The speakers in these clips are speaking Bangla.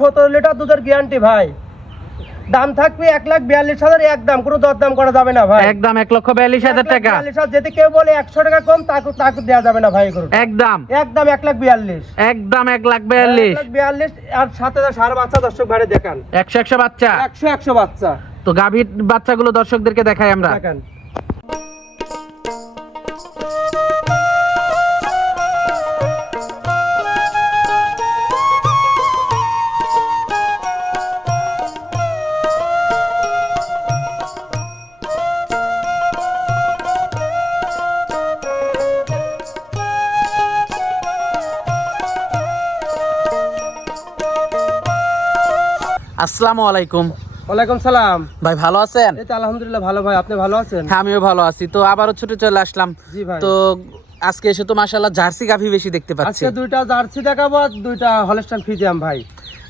17 লিটার দুধের গ্যারান্টি ভাই। দাম থাকবে 1,42,000 একদম, কোনো দরদাম করা যাবে না ভাই। একদম 1,42,000 টাকা। 1,42,000 যদি কেউ বলে 100 টাকা কম তাকে দেওয়া যাবে না ভাই। একদম 1,42,000 একদম 1,42,000 1,42,000 আর সাথে সার বাচ্চা দর্শক ভাই দেখান। 100 বাচ্চা, 100 বাচ্চা। তো গাভীর বাচ্চাগুলো দর্শকদেরকে দেখাই আমরা। দেখেন আসসালামু আলাইকুম। ওয়ালাইকুম সালাম। ভাই ভালো আছেন? এই তো আলহামদুলিল্লাহ ভালো ভাই, আপনি ভালো আছেন? হ্যাঁ আমিও ভালো আছি। তো আবারও ছুটে চলে আসলাম। জি ভাই। তো আজকে এসে তো মাশাআল্লাহ জার্সি গাভী বেশি দেখতে পাচ্ছি। আজকে দুইটা জার্সি দেখাবো আর দুইটা হলস্টাইন ফ্রিজিয়ান ভাই।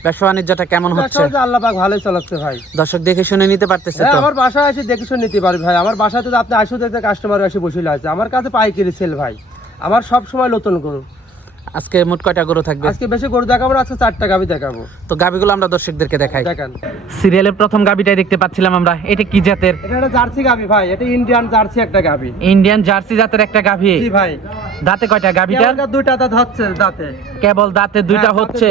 ব্যবসা বাণিজ্যটা কেমন হচ্ছে? আল্লাহ পাক ভালোই চালাচ্ছে ভাই। দর্শক দেখে শুনে নিতে পারতেছে তো? আমার বাসায় এসে দেখে শুনে নিতে পারবে ভাই। আমার বাসাতে আপনি আসো দেখতে কাস্টমার এসে বসে আছে। আমার কাছে পাইকারি সেল ভাই। আমার সব সময় নতুন গরু। আজকে মোট কয়টা গরু থাকবে? আজকে বেশি গরু দেখাবো না, আজকে 4টা গাভী দেখাবো। তো গাভীগুলো আমরা দর্শকদেরকে দেখাই। দেখেন সিরিয়ালের প্রথম গাভীটাই দেখতে পাচ্ছিলাম আমরা। এটা কি জাতের? এটা একটা জার্সি গাভী ভাই। এটা ইন্ডিয়ান জার্সি একটা গাভী। ইন্ডিয়ান জার্সি জাতের একটা গাভী। জি ভাই। দাঁতে কয়টা গাভীটার? দুইটা দাঁত হচ্ছে দাঁতে। কেবল দাঁতে দুইটা হচ্ছে।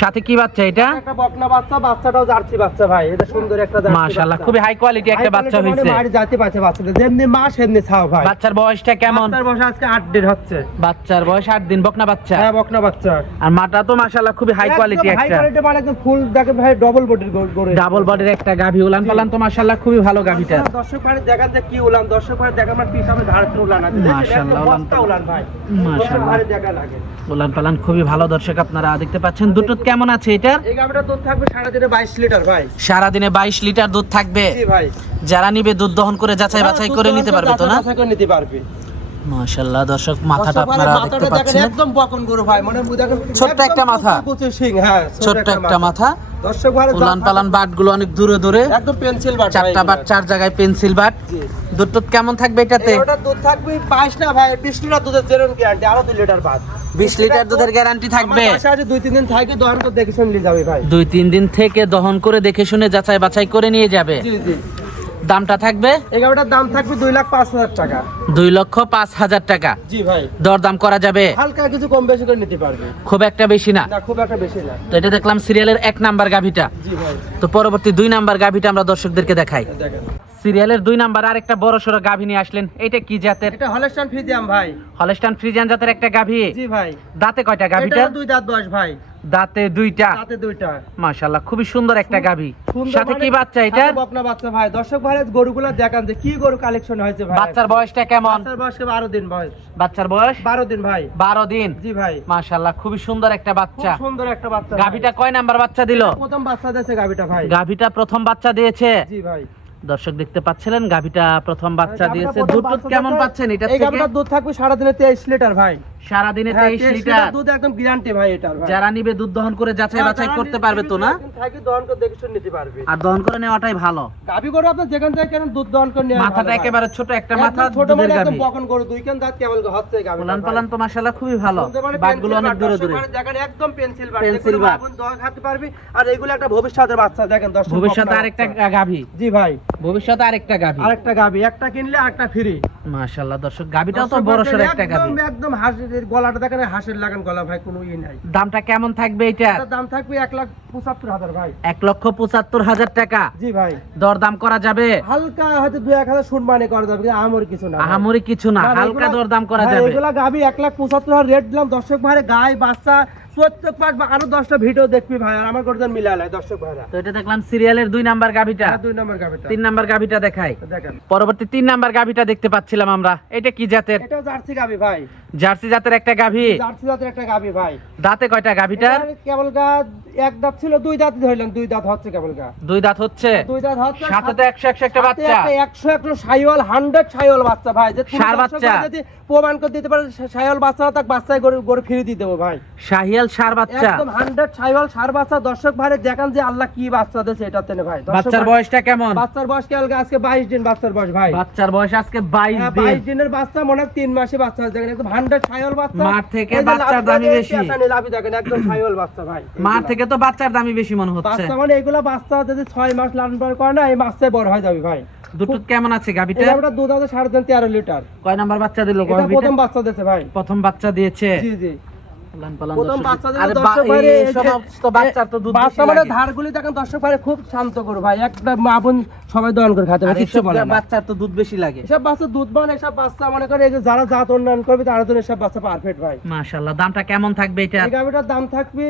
সাথে কি বাচ্চা এটা? একটা বকনা বাচ্চা, বাচ্চাটাও জার্সি বাচ্চা ভাই। এটা সুন্দর একটা জার্সি। মাশাআল্লাহ খুবই হাই কোয়ালিটি একটা বাচ্চা হইছে। মারি জাতি পাচ্ছে বাচ্চাটা। যেমনি মা সেমনি ছাও ভাই। বাচ্চার বয়সটা কেমন? বাচ্চার বয়স আজকে 8 দিন হচ্ছে। বাচ্চার বয়স 8 দিন, বকনা বাচ্চা। হ্যাঁ বকনা বাচ্চা। আর মাটা তো মাশাআল্লাহ খুবই হাই কোয়ালিটি একটা। হাই কোয়ালিটি মানে একদম ফুল দেখেন ভাই, ডাবল বডির গরু। ডাবল বডির একটা গাভী। উলান পালান তো মাশাআল্লাহ খুবই ভালো গাভীটা। দর্শক ভাই দেখেন যে কি উলান। দর্শক ভাই দেখেন আমার পিছনে ধারতে উলান আছে। মাশাআল্লাহ উলান ভাই। মাশাআল্লাহ ভাই দেখা লাগে। উলান পালান খুবই ভালো। দর্শক আপনারা দেখতে পাচ্ছেন। দুধ কেমন আছে এটার? এই গাভীটার দুধ থাকবে সারাদিনে 22 লিটার ভাই। সারাদিনে 22 লিটার দুধ থাকবে। জি ভাই। যারা নিবে দুধ দহন করে যাচাই বাছাই করে নিতে পারবে তো না? যাচাই করে নিতে পারবে। মাশাআল্লাহ দর্শক মাথাটা আপনারা দেখতে পাচ্ছেন। একদম বকন গরু ভাই। মানে দেখেন ছোট্ট একটা মাথা। কুচি সিং। হ্যাঁ ছোট্ট একটা মাথা। দর্শক ভাই উলান পালান বাটগুলো অনেক দূরে দূরে। একদম পেন্সিল বাট। 4টা বাট 4 জায়গায় পেন্সিল বাট। জি। দুধ কেমন থাকবে এটাতে? ওটা দুধ থাকবে 22 না ভাই, 20 লিটার দুধের জেরন গ্যারান্টি। আরো 2 লিটার বাদ। 20 লিটার দুধের গ্যারান্টি থাকবে। আমার বাসায় 2-3 দিন থাকে দহন করে দেখে শুনে নিয়ে যাবে ভাই। 2-3 দিন থেকে দহন করে দেখে শুনে যাচাই বাছাই করে নিয়ে যাবে। জি জি। দামটা থাকবে? এই গাড়িটার দাম থাকবে 2,05,000 টাকা। 2,05,000 টাকা। জি ভাই। দরদাম করা যাবে? হালকা কিছু কম বেশি করে নিতে পারবে। খুব একটা বেশি না? না খুব একটা বেশি না। তো এটা দেখলাম সিরিয়ালের 1 নাম্বার গাভীটা। জি ভাই। তো পরবর্তী 2 নাম্বার গাভীটা আমরা দর্শকদেরকে দেখাই। দেখেন সিরিয়ালের 2 নাম্বার আরেকটা বড় সড়ো গাভী নিয়ে আসলেন। এটা কি জাতের? এটা হলস্টাইন ফ্রিজিয়ান ভাই। হলস্টাইন ফ্রিজিয়ান জাতের একটা গাভী। জি ভাই। দাঁতে কয়টা গাভীটা? এটা 2 দাঁত বয়স ভাই। দাঁতে 2টা। দাঁতে 2টা। মাশাআল্লাহ খুবই সুন্দর একটা গাভী। সুন্দর সাথে কি মানে বাচ্চা এটা? সাথে বকনা বাচ্চা ভাই। দর্শক ভাই গরুগুলো দেখান যে কি গরু কালেকশন হয়েছে ভাই। বাচ্চার বয়সটা কেমন? বাচ্চার বয়স 12 দিন বয়স। বাচ্চার বয়স 12 দিন ভাই। 12 দিন। জি ভাই। মাশাআল্লাহ খুবই সুন্দর একটা বাচ্চা। খুব সুন্দর একটা বাচ্চা। গাভীটা কয় নাম্বার বাচ্চা দিল? প্রথম বাচ্চা দিয়েছে গাভীটা ভাই। গাভীটা প্রথম বাচ্চা দিয়েছে। জি ভাই। দর্শক দেখতে পাচ্ছিলেন গাভীটা প্রথম বাচ্চা দিয়েছে। প্রথম দুধ বাচ্চা কেমন দিয়েছে। পাচ্ছেন এটা এই থেকে? গাভীটার দুধ থাকবে সারাদিনে 23 লিটার ভাই। সারাদিনে হ্যাঁ, 23 লিটার দুধ একদম গ্যারান্টি ভাই এটার ভাই। যারা নিবে দুধ দহন করে যাচাই বাছাই করতে পারবে তো না? থাকি দহন করে দেখে শুনে নিতে পারবে। আর দহন করে নেওয়াটাই ভালো। গাভী গরু আপনি যেখান থেকে কেন দুধ দহন করে নিয়ে মাথাটা একেবারে ছোট একটা মাথা, ছোট দুধের মানে একদম গাভী। বকন গরু। দুই কান দাঁত কেবল হচ্ছে গাভী। উলান পালান তো মাশাআল্লাহ খুবই ভালো। বাটগুলো অনেক দূরে দূরে। দেখেন একদম পেন্সিল বাট। Pencil but. আপনি দহন খাতে পারবে। আর এগুলো একটা ভবিষ্যতের বাচ্চা দেখেন দর্শক। ভবিষ্যতে আরেকটা গাভী। জি ভাই। ভবিষ্যতে আরেকটা গাভী। আরেকটা গাভী, একটা কিনলে আরেকটা ফ্রি। মাশাআল্লাহ দর্শক গাভীটাও তো বড় সড় একটা গাভী। একদম হাঁসের গলাটা দেখেন, হাঁসের লাগান গলা ভাই, কোনো ই নাই। দামটা কেমন থাকবে এটার? এটার দাম থাকবে 1,75,000 ভাই। 1,75,000 টাকা। জি ভাই। দরদাম করা যাবে? হালকা হয়তো 2-1,000 শুনবানি করা যাবে, আহামরি কিছু না। আহামরি কিছু না, হালকা দরদাম করা যাবে। এগুলা গাভী 1,75,000 রেট দিলাম। দর্শক ভাই গায়ে বাচ্চা প্রত্যেক পাঁচ বা আরো 10টা ভিডিও দেখবি ভাই। আর আমার গর্জন মিলালে দর্শক ভাইরা। তো এটা দেখলাম সিরিয়ালের 2 নাম্বার গাভীটা। 2 নম্বর গাভীটা। 3 নাম্বার গাভীটা দেখাই। দেখেন পরবর্তী 3 নাম্বার গাভীটা দেখতে পাচ্ছিলাম আমরা। এটা কি জাতের? এটাও জার্সি গাভী ভাই। জার্সি জাতের একটা গাভী। জার্সি জাতের একটা গাভী ভাই। দাঁতে কয়টা গাভীটার? কেবল গা এক দাঁত ছিল, 2 দাঁত ধরলাম। 2 দাঁত হচ্ছে কেবল গা। 2 দাঁত হচ্ছে। 2 দাঁত হচ্ছে। সাথে তো 100 একটা বাচ্চা। 100 শাইওয়াল 100 শাইওয়াল বাচ্চা ভাই। যে ষাঁড় বাচ্চা যদি প্রমাণ করে দিতে পারে শাইওয়াল বাচ্চা, তাক বাচ্চায় গরু ফ্রি দিয়ে দেবো ভাই। শাহিয়াল ষাঁড় বাচ্চা। একদম 100 শাইওয়াল ষাঁড় বাচ্চা। দর্শক ভাই দেখান যে আল্লাহ কি বাচ্চা দিয়েছে এটাতে ভাই। বাচ্চার বয়সটা কেমন? বাচ্চার বয়স কেবল আজকে 22 দিন বাচ্চার বয়স ভাই। বাচ্চার বয়স আজকে 22 দিন। 22 দিনের বাচ্চা, মনে হয় 3 মাসে বাচ্চা। দেখেন একদম 100 ছাগল বাচ্চা। মাঠ থেকে এই যে বাচ্চার লাভি দামই দেখেন, বেশি। পেছনে লাভি দেখেন একদম ছাগল বাচ্চা ভাই। মাঠ থেকে তো বাচ্চার দামই বেশি মনে হচ্ছে। বাচ্চা মানে এগুলা বাচ্চা যদি 6 মাস লালন পালন করে না এই মাসে বড় হয়ে যাবে ভাই। দুটো কেমন আছে গাবিটা? এটা দুধ আছে 13.5 লিটার। কয় নাম্বার বাচ্চা দিল এটা গাবিটা? প্রথম বাচ্চা দিয়েছে ভাই। প্রথম বাচ্চা দিয়েছে। জি জি লালন পালন প্রথম দর্শক। বাচ্চা দিলে আরে দর্শক ভাই এই সমস্ত বাচ্চার তো দুধ বেশি বাচ্চা মানে লাগে। ধারগুলি দেখেন দর্শক ভাই খুব শান্ত করো ভাই, একটা মা বোন সবাই দহন করে খেতে আর পারে, কিচ্ছু এসব বলে না। বাচ্চার তো দুধ বেশি লাগে। এসব বাচ্চা দুধ বান, এসব বাচ্চা মনে করে এই যে যারা জাত উন্নয়ন করবে তারা জন্য এসব বাচ্চা পারফেক্ট ভাই। মাশাআল্লাহ, দামটা কেমন থাকবে এটা? এই গাভিটার দাম থাকবে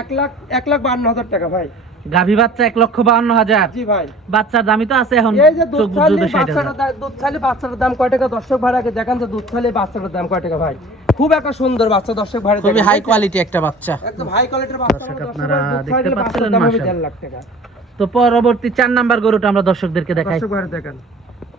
1,52,000 টাকা ভাই। গাভী বাচ্চা 1,52,000। জি ভাই। বাচ্চার দামই তো আছে এখন এই যে দুধ চোখ ছালি বুঝে 60,000। বাচ্চাটার দাম কয় টাকা দর্শক ভাই আগে দেখান তো, দুধ ছালি বাচ্চাটার দাম কয় টাকা ভাই। খুব একটা সুন্দর বাচ্চা দর্শক ভাই, খুবই হাই কোয়ালিটি একটা বাচ্চা। একদম হাই কোয়ালিটির বাচ্চা। দর্শক মানে আপনারা দুধ দেখতে ছালি পাচ্ছিলেন, বাচ্চার দাম হবে মাশাআল্লাহ। 1.5 লাখ টাকা। তো পরবর্তী 4 নাম্বার গরুটা আমরা দর্শকদেরকে দেখাই। দর্শক ভাই দেখেন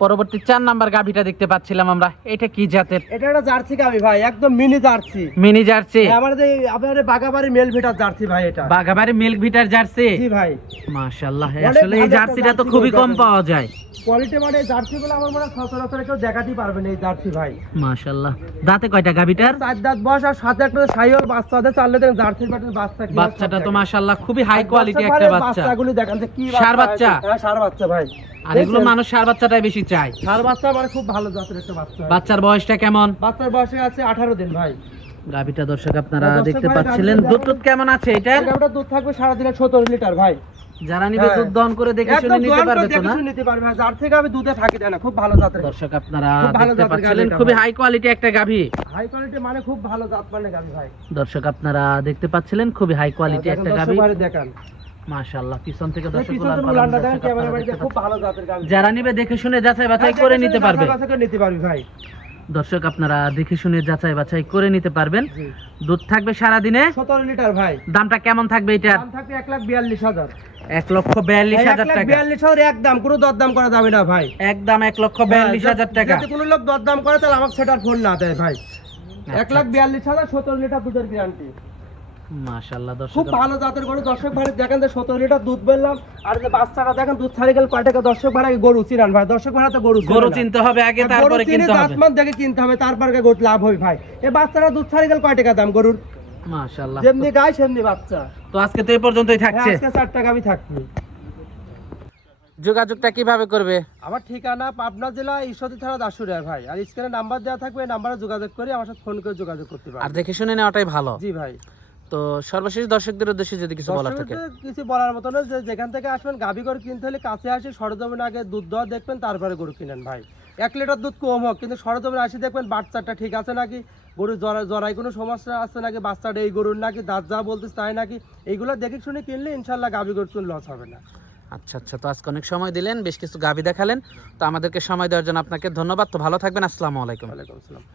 পরবর্তী 4 নাম্বার গাভীটা দেখতে পাচ্ছিলাম আমরা। এটা কি জাতের? এটা একটা জার্সি গাভি ভাই, একদম মিনি জার্সি। Mini jersey. আমাদের আপনাদের বাগাবাড়ি মেল ভিটার জার্সি ভাই এটা। বাঘাবাড়ি মিল্ক ভিটার জার্সি। জি ভাই। মাশাআল্লাহ, অনেক আসলে এই ভালো একটা জার্সিটা তো জার্সি খুবই গরু কম দেখেন। পাওয়া যায়। কোয়ালিটি মানে জার্সি গুলো আমার মনে হয় সচরাচর কেউ দেখাতেই পারবে না এই জার্সি ভাই। মাশাআল্লাহ, দাঁতে কয়টা গাভীটার? 4 দাঁত বয়স আর সাথে একটা সাইওয়াল বাচ্চা আছে, চাললে দেখেন জার্সির বাটের বাচ্চা কি বাচ্চাটা তো মাশাআল্লাহ খুবই হাই কোয়ালিটি দর্শক একটা ভাই, বাচ্চা। বাচ্চাগুলো দেখেন যে কি ষাঁড় বাচ্চা? হ্যাঁ ষাঁড় বাচ্চা ভাই। আর এগুলো মানুষ ষাঁড় বাচ্চাটাই বেশি চায়। ষাঁড় বাচ্চা মানে খুব ভালো জাতের একটা বাচ্চা। বাচ্চার বয়সটা কেমন? বাচ্চার বয়স আছে 18 দিন ভাই। গাভীটা দর্শক আপনারা দর্শক দেখতে ভাই, পাচ্ছিলেন। গাভীটা দুধ টুধ কেমন আছে এটার? এটা দুধ থাকবে সারাদিনে 17 লিটার ভাই। যারা নিবে হ্যাঁ। দুধ দহন করে দেখে শুনে একদম নিতে দোয়ান পারবে করে তো দেখে না? শুনে নিতে পারবে। যার থেকে আমি দুধে ফাঁকি দেয় না, খুব ভালো জাতের। দর্শক আপনারা খুব ভালো দেখতে জাতের পাচ্ছিলেন গাভী খুবই এটা হাই কোয়ালিটি একটা গাভী। হাই কোয়ালিটি মানে খুব ভালো জাত মানে গাভী ভাই। দর্শক আপনারা দেখতে পাচ্ছিলেন খুবই হাই কোয়ালিটি দেখেন একটা দর্শক গাভী। ভাই দেখেন। মাশাআল্লাহ, পিছন থেকে এই দর্শক পিছনের গুলো উলানটা দেখেন, দর্শক ক্যামেরা আপনারা বাড়িতে দেখতে খুব পাচ্ছেন। ভালো জাতের গাভী। যারা নিবে দেখে শুনে যাচাই বাছাই করে নিতে পারবে। নিতে পারবি ভাই। দর্শক আপনারা দেখে শুনে যাচাই বাছাই করে নিতে পারবেন। জি। দুধ থাকবে সারা দিনে। 17 লিটার ভাই। দামটা কেমন থাকবে এটার? দাম থাকবে 1,42,000। 1,42,000 টাকা। 1,42,000 একদম, কোনো দরদাম করা যাবে না ভাই। একদম 1,42,000 টাকা। যদি কোনো লোক দরদাম করে তাহলে আমাকে সেটার ফোন না দেয় ভাই। 1,42,000 17 লিটার দুধের গ্যারান্টি। মাশাআল্লাহ দর্শক খুব ভালো জাতের গরু দর্শক ভাই দেখেন যে 17 লিটার দুধ বললাম। আর যে বাচ্চাটা দেখেন দুধ ছাড়ি গেল কয় টাকা দর্শক ভাই গরু চিনান ভাই। দর্শক ভাই তো গরু গরু চিনতে হবে আগে, তারপরে কিনতে হবে। জাতমান দেখে কিনতে হবে, তারপরে গরু লাভ হবে ভাই। এই বাচ্চাটা দুধ ছাড়ি গেল কয় টাকা দাম গরুর? মাশাআল্লাহ। যেমনি গায় সেমনি বাচ্চা। তো আজকে তো এই পর্যন্তই থাকছে। আজকে 4 টাকা আমি থাকবি। যোগাযোগটা কিভাবে করবে? আমার ঠিকানা পাবনা জেলা ঈশ্বরদী থানা দাসুরিয়া ভাই। আর স্ক্রিনে নাম্বার দেওয়া থাকবে, এই নাম্বারে যোগাযোগ করে আমার সাথে ফোন করে যোগাযোগ করতে আর পারবেন। দেখে শুনে নেওয়াটাই ভালো। জি ভাই। তো সর্বশেষ দর্শকদের উদ্দেশ্যে যদি কিছু বলার থাকে। দর্শকদের কিছু বলার মতো না, যে যেখান থেকে আসবেন গাভী গরু কিনতে হলে কাছে আসি, সরজমিনে আগে দুধ দেওয়া দেখবেন, তারপরে গরু কিনেন ভাই। 1 লিটার দুধ কম হোক, কিন্তু সরজমিনে আসি দেখবেন বাচ্চাটা ঠিক আছে নাকি, গরু জরাই কোনো সমস্যা আছে নাকি, বাচ্চাটা এই গরুর নাকি, দাঁত যা বলতেছে তাই নাকি, এইগুলো দেখে শুনে কিনলে ইনশাল্লাহ গাভী গরু লস হবে না। আচ্ছা আচ্ছা, তো আজকে অনেক সময় দিলেন, বেশ কিছু গাভী দেখালেন। তো আমাদেরকে সময় দেওয়ার জন্য আপনাকে ধন্যবাদ। তো ভালো থাকবেন। আসসালামু আলাইকুম। ওয়ালাইকুম আসসালাম।